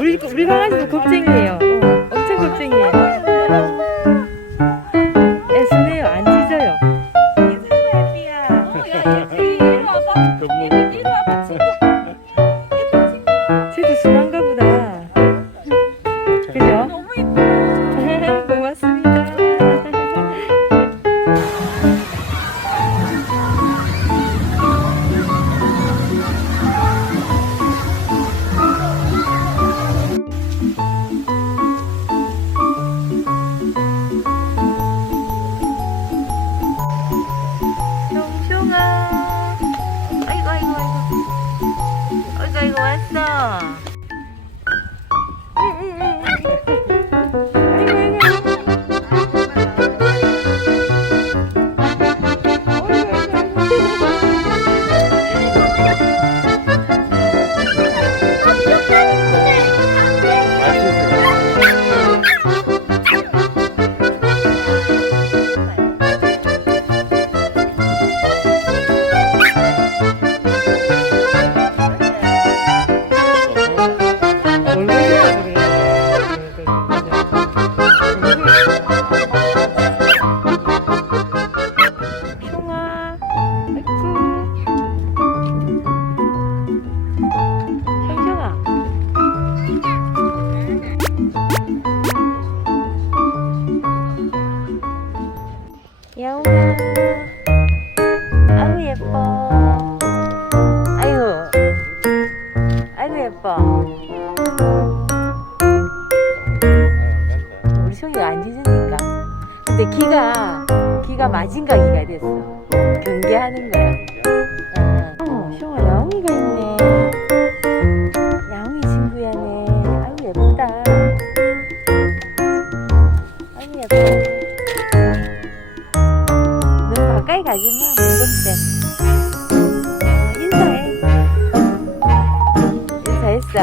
우리 우리 강아지도 겁쟁이에요. 어, 엄청 겁쟁이에요. 야옹아. 아이고 예뻐. 아이고. 아이고 예뻐. 우리 형이가 안 짖으니까. 근데 기가 기가 마징가기가 됐어. 경계하는 거야. 너 가까이 가지 마. 무섭대. 어, 인사해. 인사했어.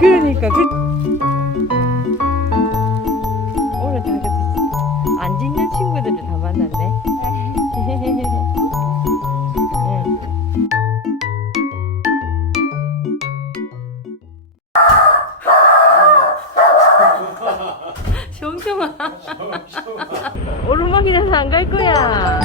그러니까 그. 오늘 다 그래도 안 짖는 친구들을 다 만났네. 응. 형형아 오르막이라서 안 갈 거야